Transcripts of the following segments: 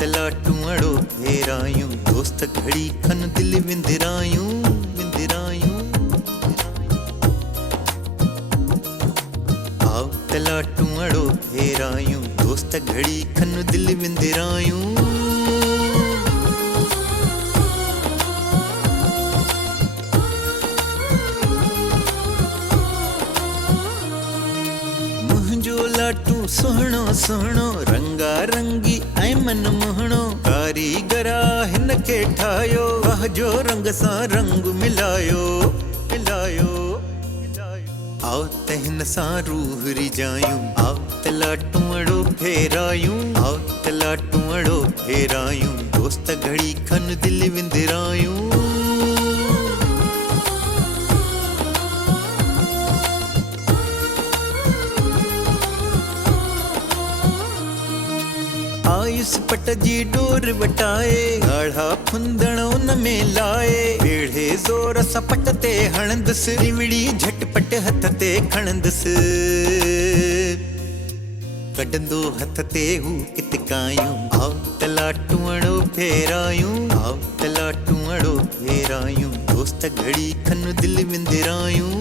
तलाटू अड़ो फेरायूं दोस्त घड़ी खन दिल विंदिरायूं विंदिरायूं आओ तलाटू अड़ो फेरायूं दोस्त घड़ी खन दिल विंदिरायूं लाटू सुहणो सुहणो रंगा रंगी ऐं मन मोहणो कारीगरा हिन खे ठाहियो वाह जो रंग सां रंग मिलायो मिलायो आओ त हिन सां रूह रिजायूं आओ त लाटू अड़ो फेरायूं आओ त लाटू अड़ो फेरायूं दोस्त घड़ी खन दिल विंदिरायूं आयुस पट जी डोर वटाए गाढ़ा फुंदण उन में लाए वेढ़े ज़ोर सां पट ते हणंदुसि रिवड़ी झटपट हथ ते खणंदुसि कढंदो हथ ते हू कितकायूं आओ त लाटू अड़ो फेरायूं आओ त लाटू अड़ो फेरायूं दोस्त घड़ी खन दिल विंदिरायूं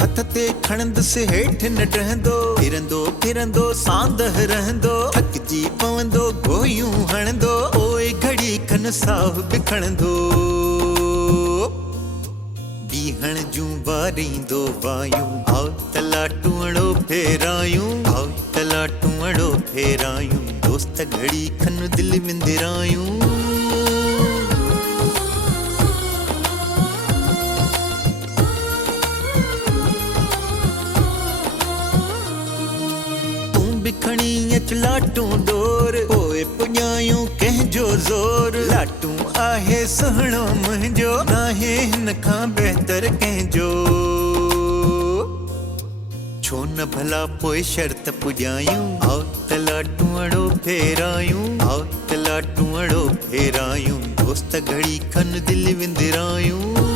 हथ ते खणंदुसि हेठि न डहंदो फिरंदो फिरंदो सांदह रहंदो थकिजी पवंदो गोयूं हणंदो ओए घड़ी खन साह बि खणंदो बीहण जूं वारींदो वायूं आओ त लाटू अड़ो फेरायूं आओ त लाटू अड़ो फेरायूं दोस्त घड़ी खन दिल विंदिरायूं खणी अच लाटू डोर पोइ पुॼायूं कंहिंजो ज़ोर लाटू आहे सुहिणो मुंहिंजो नाहे हिन खां बहितर कंहिंजो छो न भला पोइ शर्त पुॼायूं आओ त लाटू अड़ो फेरायूं आओ त लाटू अड़ो फेरायूं दोस्त घड़ी खन दिल विंदिरायूं